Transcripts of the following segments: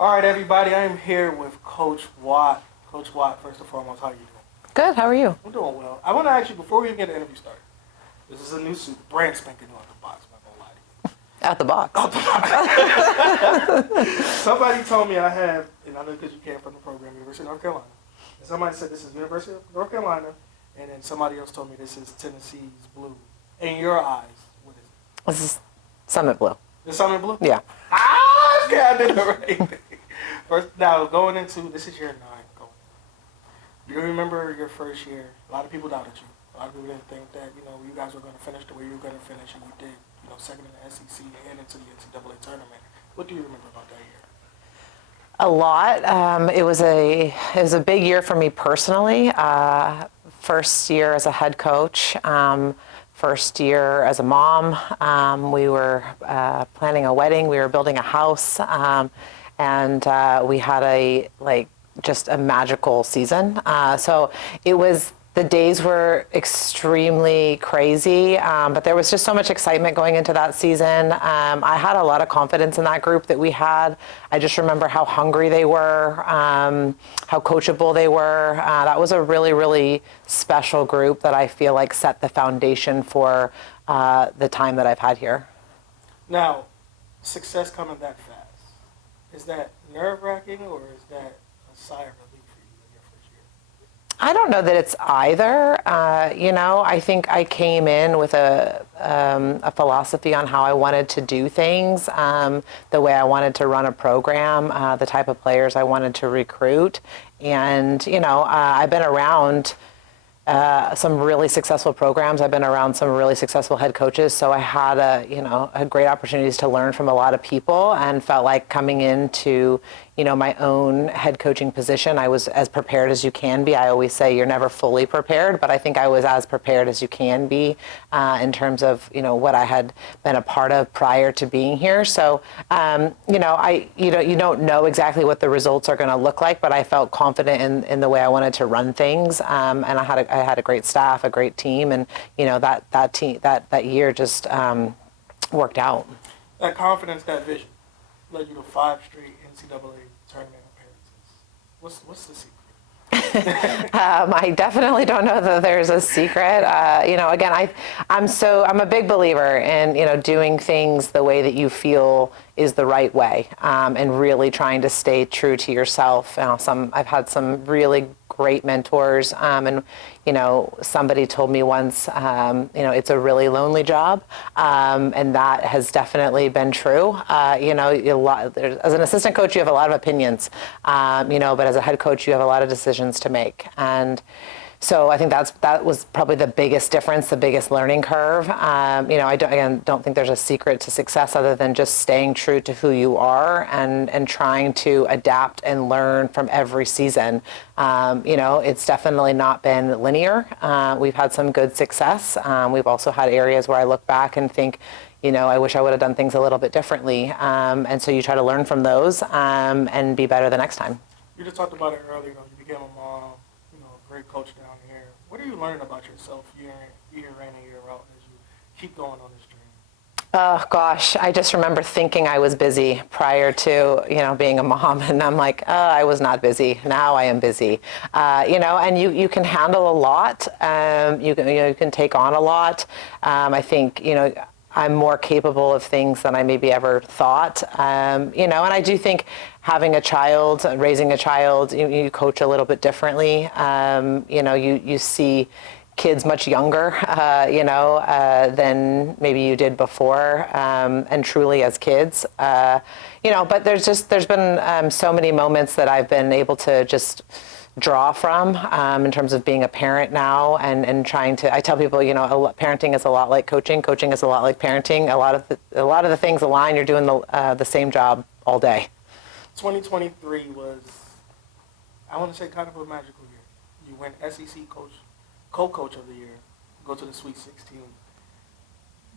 All right, everybody, I am here with Coach Watt. Coach Watt, first and foremost, how are you doing? Good, how are you? I'm doing well. I want to ask you, before we even get the interview started, this is a new suit, brand spanking new out the box, I'm not going to lie to you. Out the box. Out the box. Somebody told me I have, and I know because you came from the program, University of North Carolina, and somebody said this is University of North Carolina, and then somebody else told me this is Tennessee's blue. In your eyes, what is it? This is Summit Blue. The Summit Blue? Yeah. Ah, okay, I did the right thing. First, now, going into, this is year 9. Do you remember your first year? A lot of people doubted you. A lot of people didn't think that, you guys were going to finish the way you were going to finish, and you did, second in the SEC and into the NCAA tournament. What do you remember about that year? A lot. It was a big year for me personally. First year as a head coach. First year as a mom. We were planning a wedding. We were building a house. And we had just a magical season. So the days were extremely crazy, but there was just so much excitement going into that season. I had a lot of confidence in that group that we had. I just remember how hungry they were, how coachable they were. That was a really, really special group that I feel like set the foundation for the time that I've had here. Now, success coming that fast. Is that nerve-wracking, or is that a sigh of relief for you in your first year? I don't know that it's either. I think I came in with a philosophy on how I wanted to do things, the way I wanted to run a program, the type of players I wanted to recruit. And, I've been around some really successful programs. I've been around some really successful head coaches, so I had had great opportunities to learn from a lot of people, and felt like coming into my own head coaching position, I was as prepared as you can be. I always say you're never fully prepared, but I think I was as prepared as you can be in terms of what I had been a part of prior to being here. So you don't know exactly what the results are going to look like, but I felt confident in the way I wanted to run things, and I had a great staff, a great team, and that year just worked out. That confidence, that vision, led you to 5 straight NCAA tournament appearances. What's the secret? I definitely don't know that there's a secret. Again, I'm a big believer in doing things the way that you feel is the right way, and really trying to stay true to yourself. I've had some really great mentors, and somebody told me once, it's a really lonely job, and that has definitely been true. As an assistant coach, you have a lot of opinions, but as a head coach, you have a lot of decisions to make. And so I think that was probably the biggest difference, the biggest learning curve. I don't think there's a secret to success other than just staying true to who you are and trying to adapt and learn from every season. It's definitely not been linear. We've had some good success. We've also had areas where I look back and think, I wish I would have done things a little bit differently. And so you try to learn from those and be better the next time. You just talked about it earlier. You became a mom, great coach down here. What are you learning about yourself year in and year out as you keep going on this journey? Oh gosh, I just remember thinking I was busy prior to being a mom, and I'm like, oh, I was not busy. Now I am busy. And you can handle a lot. You can take on a lot. I think I'm more capable of things than I maybe ever thought. And I do think having a child, raising a child, you coach a little bit differently. You see kids much younger, than maybe you did before, and truly as kids. But there's been so many moments that I've been able to just draw from in terms of being a parent now and trying to. I tell people, parenting is a lot like coaching. Coaching is a lot like parenting. A lot of the things align. You're doing the same job all day. 2023 was, I want to say, kind of a magical year. You win SEC co-coach of the year, go to the Sweet 16.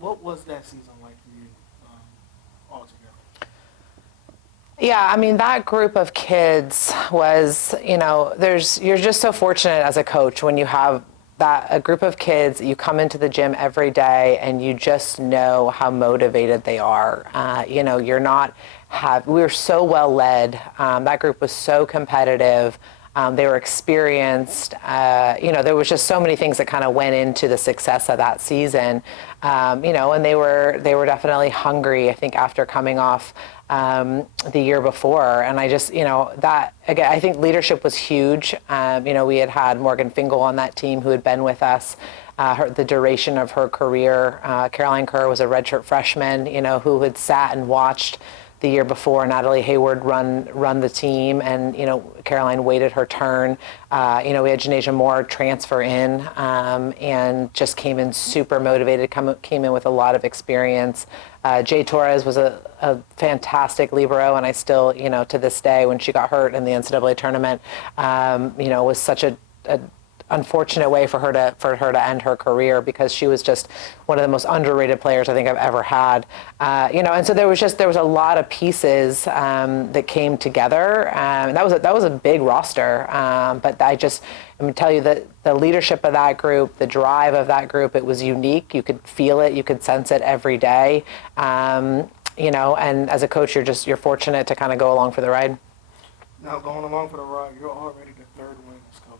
What was that season like for you altogether? Yeah, that group of kids was, you're just so fortunate as a coach when you have a group of kids, you come into the gym every day and you just know how motivated they are. You're not we were so well led. That group was so competitive. They were experienced. There was just so many things that kind of went into the success of that season. And they were definitely hungry, I think, after coming off the year before. And I just, that, again, I think leadership was huge. We had Morgan Fingal on that team who had been with us the duration of her career. Caroline Kerr was a redshirt freshman, who had sat and watched the year before Natalie Hayward run the team, and Caroline waited her turn. We had Janasia Moore transfer in and just came in super motivated, came in with a lot of experience. Jay Torres was a fantastic libero, and I still, to this day, when she got hurt in the NCAA tournament, was such a unfortunate way for her to end her career, because she was just one of the most underrated players I think I've ever had. And so there was a lot of pieces that came together. That was a big roster. But I'm going to tell you that the leadership of that group, the drive of that group, it was unique. You could feel it, you could sense it every day. And as a coach, you're fortunate to kind of go along for the ride. Now, going along for the ride, you're already the third win as coach.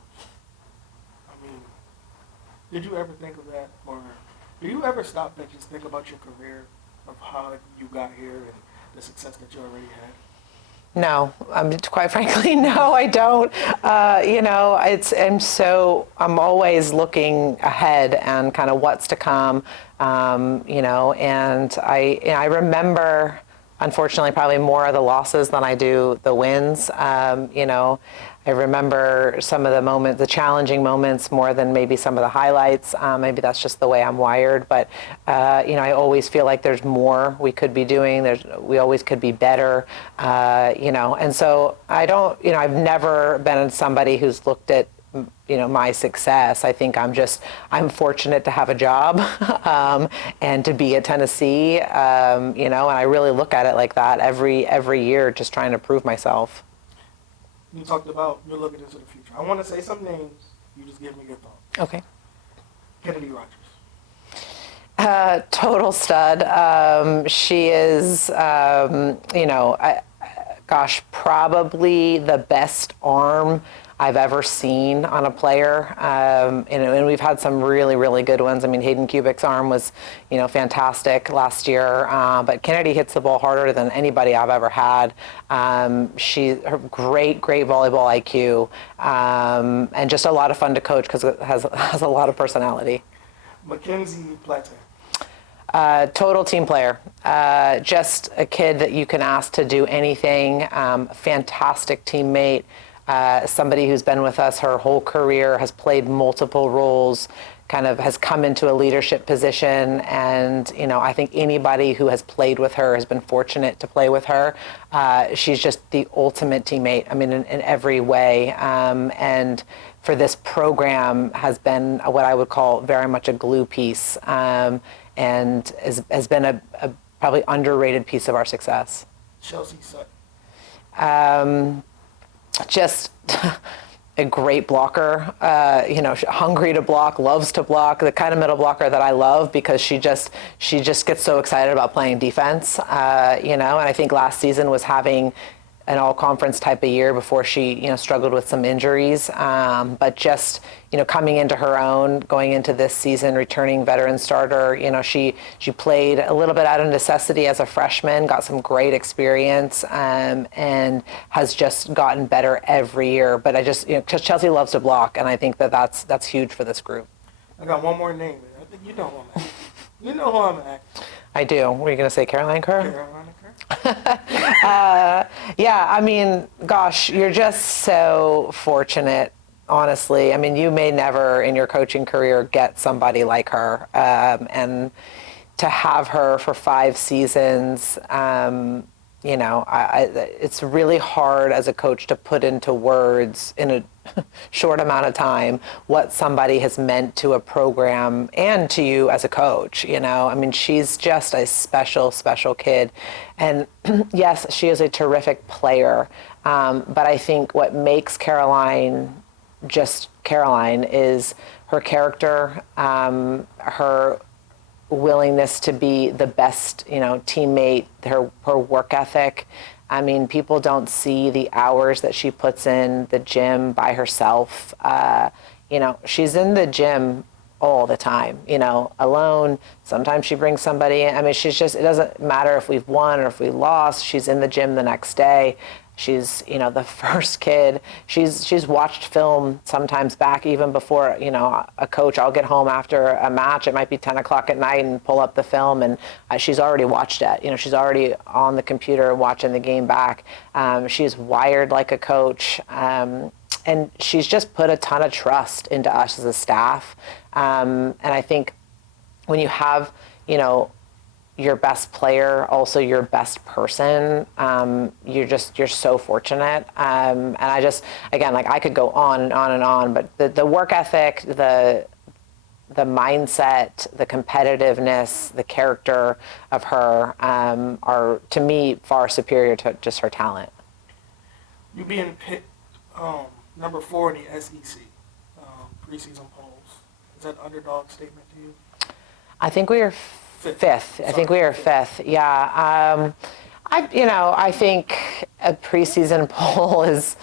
Did you ever think of that, or do you ever stop and just think about your career, of how you got here and the success that you already had? No, quite frankly, no, I don't. I'm always looking ahead and kind of what's to come, and I remember, unfortunately, probably more of the losses than I do the wins. I remember some of the moments, the challenging moments, more than maybe some of the highlights. Maybe that's just the way I'm wired. But, I always feel like there's more we could be doing. We always could be better, And so I've never been somebody who's looked at, my success. I think I'm fortunate to have a job and to be at Tennessee, and I really look at it like that every year, just trying to prove myself. You talked about you're looking into the future. I want to say some names. You just give me your thoughts. Okay. Kennedy Rogers. Total stud. She is, probably the best arm I've ever seen on a player. And we've had some really, really good ones. Hayden Kubik's arm was, fantastic last year. But Kennedy hits the ball harder than anybody I've ever had. She's her great volleyball IQ, and just a lot of fun to coach because it has a lot of personality. Mackenzie Platte. Total team player. Just a kid that you can ask to do anything. Fantastic teammate. Somebody who's been with us her whole career, has played multiple roles, kind of has come into a leadership position. And, I think anybody who has played with her has been fortunate to play with her. She's just the ultimate teammate, in every way. And for this program has been what I would call very much a glue piece, and has been a probably underrated piece of our success. Chelsea Sutton. Just a great blocker, hungry to block, loves to block, the kind of middle blocker that I love, because she just gets so excited about playing defense, and I think last season was having an all-conference type of year before she, struggled with some injuries. But just, coming into her own, going into this season, returning veteran starter, she played a little bit out of necessity as a freshman, got some great experience, and has just gotten better every year. But because Chelsea loves to block, and I think that's huge for this group. I got one more name. I think you know who I'm at. You know who I'm at. I do. Were you going to say Caroline Kerr? Caroline Kerr. Gosh, you're just so fortunate, honestly. You may never in your coaching career get somebody like her. And to have her for 5 seasons, it's really hard as a coach to put into words in a short amount of time what somebody has meant to a program and to you as a coach. She's just a special kid. And yes, she is a terrific player. But I think what makes Caroline just Caroline is her character, her willingness to be the best, teammate, her work ethic. I mean, people don't see the hours that she puts in the gym by herself. She's in the gym all the time, alone. Sometimes she brings somebody in. I mean, it doesn't matter if we've won or if we lost. She's in the gym the next day. She's, the first kid. She's watched film sometimes back even before, a coach. I'll get home after a match. It might be 10 o'clock at night and pull up the film, and she's already watched it. She's already on the computer watching the game back. She's wired like a coach. And she's just put a ton of trust into us as a staff. And I think when you have, your best player, also your best person, you're so fortunate. And I just, again, I could go on and on and on, but the work ethic, the mindset, the competitiveness, the character of her are, to me, far superior to just her talent. You being picked number 4 in the SEC preseason polls, is that an underdog statement to you? I think we are fifth. I think we are fifth. Yeah. I think a preseason poll is,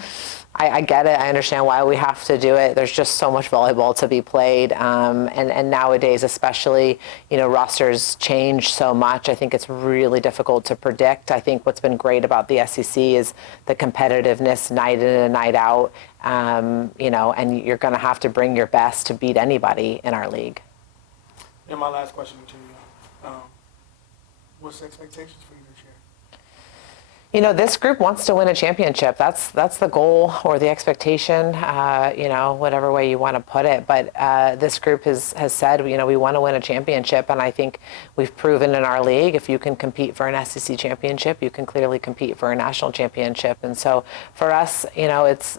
I get it. I understand why we have to do it. There's just so much volleyball to be played. And nowadays, especially, rosters change so much. I think it's really difficult to predict. I think what's been great about the SEC is the competitiveness night in and night out. And you're going to have to bring your best to beat anybody in our league. And my last question to you. What's the expectations for you this year? This group wants to win a championship. That's the goal or the expectation, whatever way you want to put it. But this group has said, we want to win a championship. And I think we've proven in our league, if you can compete for an SEC championship, you can clearly compete for a national championship. And so for us, it's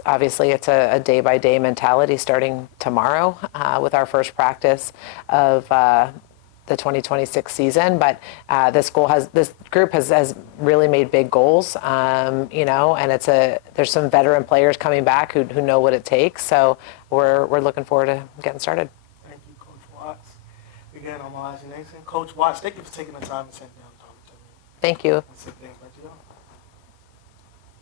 a day-by-day mentality starting tomorrow with our first practice of the 2026 season, but this group has really made big goals, and there's some veteran players coming back who know what it takes. So we're looking forward to getting started. Thank you, Coach Watts. Again, I'm Elijah Nason. Coach Watts, thank you for taking the time to sit down and talk to me. Thank you. And sit things back to you.